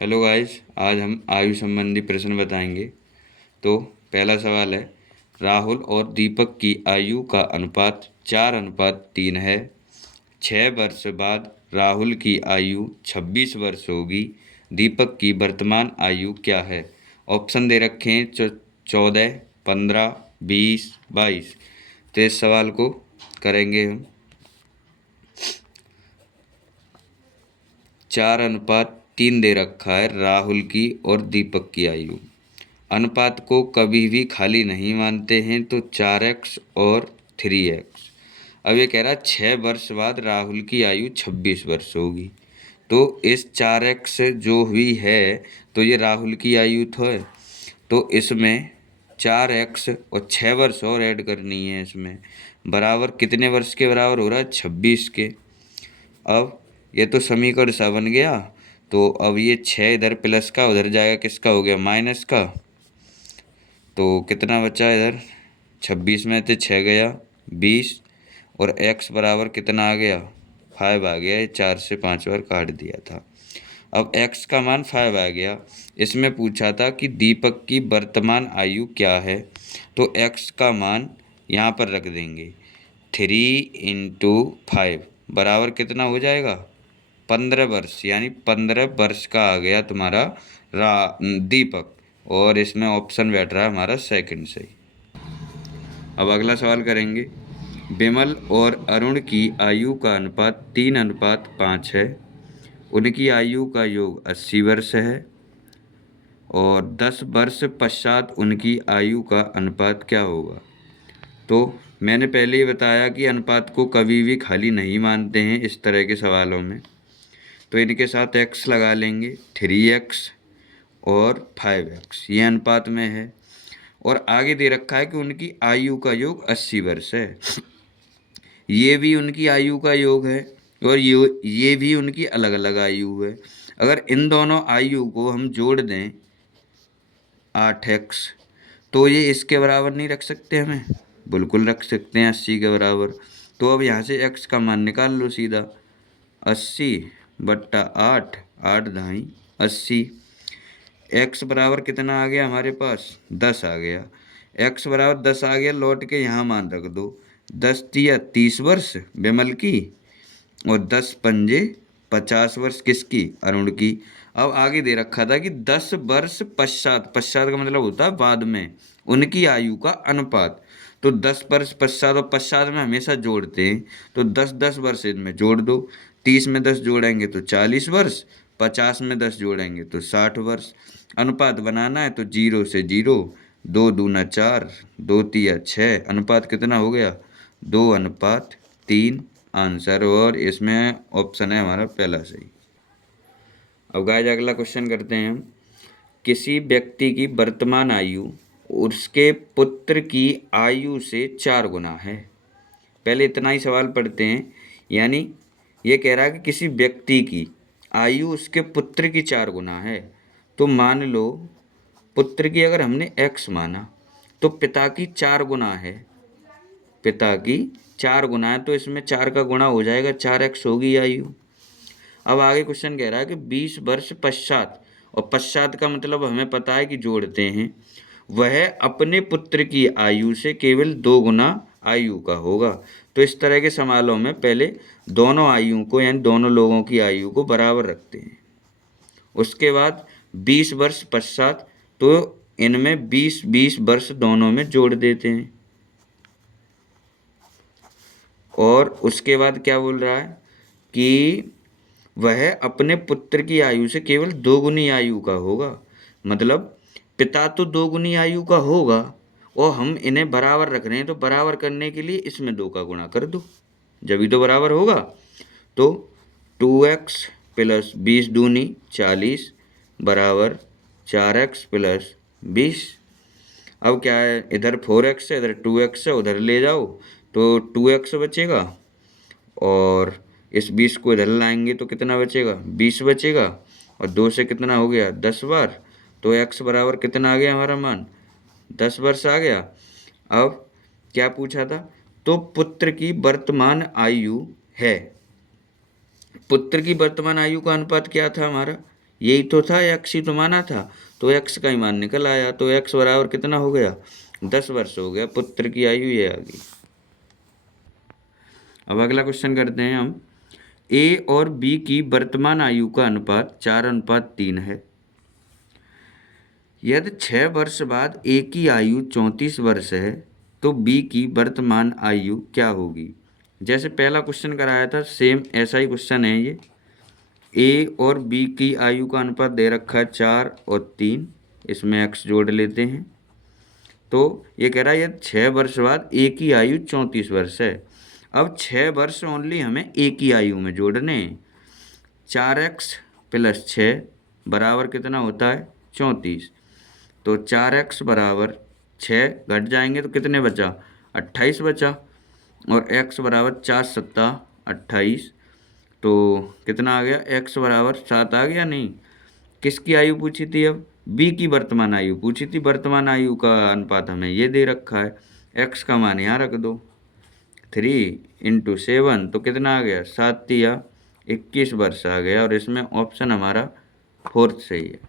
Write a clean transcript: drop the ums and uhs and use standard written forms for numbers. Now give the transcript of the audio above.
Hello guys, आज हम आयु संबंधी प्रश्न बताएंगे। तो पहला सवाल है, राहुल और दीपक की आयु का अनुपात 4:3 है। 6 वर्ष बाद राहुल की आयु 26 वर्ष होगी। दीपक की वर्तमान आयु क्या है? ऑप्शन दे रखे हैं 14, 15, 20, 22। तो इस सवाल को करेंगे हम। 4:3 दे रखा है राहुल की और दीपक की आयु। अनुपात को कभी भी खाली नहीं मानते हैं, तो 4x और 3x। अब ये कह रहा है 6 वर्ष बाद राहुल की आयु 26 वर्ष होगी। तो इस 4x जो हुई है, तो ये राहुल की आयु तो है। तो इसमें 4x और 6 वर्ष और ऐड करनी है। इसमें बराबर कितने वर्ष के बराबर हो रहा है? 26 के। अब ये तो समीकरण सा बन गया। तो अब ये 6 इधर प्लस का उधर जाएगा, किसका हो गया? माइनस का। तो कितना बचा इधर? 26 में से 6 गया 20, और x बराबर कितना आ गया? 5 आ गया। 4 से 5 बार काट दिया था। अब x का मान 5 आ गया। इसमें पूछा था कि दीपक की वर्तमान आयु क्या है, तो x का मान यहाँ पर रख देंगे। 3 × 5 बराबर कितना हो जाएगा? 15 वर्ष, यानी 15 वर्ष का आ गया तुम्हारा दीपक। और इसमें ऑप्शन बैठ रहा है हमारा सेकंड सही। अब अगला सवाल करेंगे। विमल और अरुण की आयु का अनुपात 3:5 है। उनकी आयु का योग 80 वर्ष है, और 10 वर्ष पश्चात उनकी आयु का अनुपात क्या होगा? तो मैंने पहले ही बताया कि अनुपात को कभी भी खाली नहीं मानते हैं इस तरह के सवालों में। तो इनके साथ x लगा लेंगे। 3x और 5x ये अनुपात में है। और आगे दे रखा है कि उनकी आयु का योग 80 वर्ष है। ये भी उनकी आयु का योग है, और ये भी उनकी अलग अलग आयु है। अगर इन दोनों आयु को हम जोड़ दें 8x, तो ये इसके बराबर नहीं रख सकते? हमें बिल्कुल रख सकते हैं 80 के बराबर। तो अब यहाँ से x का मान निकाल लो सीधा। 80/8, 8 × 80। x बराबर कितना आ गया हमारे पास? 10 आ गया। x बराबर 10 आ गया, लौट के यहाँ मान रख दो। 10 तिया 30 वर्ष विमल की, और 10 पंजे 50 वर्ष किसकी? अरुण की। अब आगे दे रखा था कि 10 वर्ष पश्चात, पश्चात का मतलब होता है बाद में, उनकी आयु का अनुपात। तो 10 वर्ष पश्चात, और पश्चात में हमेशा जोड़ते हैं। तो 10-10 वर्ष इनमें जोड़ दो। 30 में 10 जोड़ेंगे तो 40 वर्ष, 50 में 10 जोड़ेंगे तो 60 वर्ष। अनुपात बनाना है तो 0 से 0, 2 दूना 4, 2 तिया 6। अनुपात कितना हो गया? 2:3 आंसर। और इसमें ऑप्शन है हमारा पहला सही। अब गाइस अगला क्वेश्चन करते हैं हम। किसी व्यक्ति की वर्तमान आयु उसके पुत्र की आयु से 4 गुना है। पहले इतना ही सवाल पढ़ते हैं। यानी ये कह रहा है कि किसी व्यक्ति की आयु उसके पुत्र की 4 गुना है। तो मान लो पुत्र की अगर हमने x माना, तो पिता की 4 गुना है। पिता की 4 गुना है, तो इसमें 4 का गुणा हो जाएगा, 4x होगी आयु। अब आगे क्वेश्चन कह रहा है कि 20 वर्ष पश्चात, और पश्चात का मतलब हमें पता है कि जोड़ते हैं, वह अपने पुत्र की आयु से केवल 2 गुना आयु का होगा। तो इस तरह के सवालों में पहले दोनों आयु को, यानी दोनों लोगों की आयु को बराबर रखते हैं। उसके बाद 20 वर्ष पश्चात, तो इनमें 20-20 वर्ष दोनों में जोड़ देते हैं। और उसके बाद क्या बोल रहा है कि वह अपने पुत्र की आयु से केवल 2 गुनी आयु का होगा। मतलब पिता तो 2 गुनी आयु का होगा, और हम इन्हें बराबर रख रहे हैं, तो बराबर करने के लिए इसमें 2 का गुणा कर दो, जब तो बराबर होगा। तो 2x + 20 दूनी 40 बराबर 4x + 20। अब क्या है, इधर 4x है, इधर 2x है, उधर ले जाओ तो 2x बचेगा, और इस 20 को इधर लाएंगे तो कितना बचेगा? 20 बचेगा। और 2 से कितना हो गया? 10 बार। तो x बराबर कितना आ गया हमारा मान? 10 वर्ष आ गया। अब क्या पूछा था? तो पुत्र की वर्तमान आयु है। पुत्र की वर्तमान आयु का अनुपात क्या था हमारा? यही तो था, एक्स ही तो माना था, तो एक्स का ही मान निकल आया। तो एक्स बराबर कितना हो गया, 10 वर्ष हो गया। पुत्र की आयु ये आ गई। अब अगला क्वेश्चन करते हैं हम। ए और बी की वर्तमान आयु का अनुपात 4:3 है। यदि 6 वर्ष बाद ए की आयु 34 वर्ष है तो बी की वर्तमान आयु क्या होगी। जैसे पहला क्वेश्चन कराया था, सेम ऐसा ही क्वेश्चन है ये। ए और बी की आयु का अनुपात दे रखा है 4 और 3, इसमें एक्स जोड़ लेते हैं। तो ये कह रहा है यदि 6 वर्ष बाद ए की आयु 34 वर्ष है। अब 6 वर्ष ओनली हमें ए की आयु में जोड़ने हैं। 4x + 6 बराबर कितना होता है, 34। तो 4x बराबर 6 घट जाएंगे तो कितने बचा, 28 बचा। और x बराबर 4 सत्ता 28, तो कितना आ गया, x बराबर 7 आ गया। नहीं, किसकी आयु पूछी थी, अब b की वर्तमान आयु पूछी थी। वर्तमान आयु का अनुपात हमें ये दे रखा है, x का मान यहाँ रख दो, 3 × 7 तो कितना आ गया, 7 या 21 वर्ष आ गया। और इसमें ऑप्शन हमारा 4th सही है।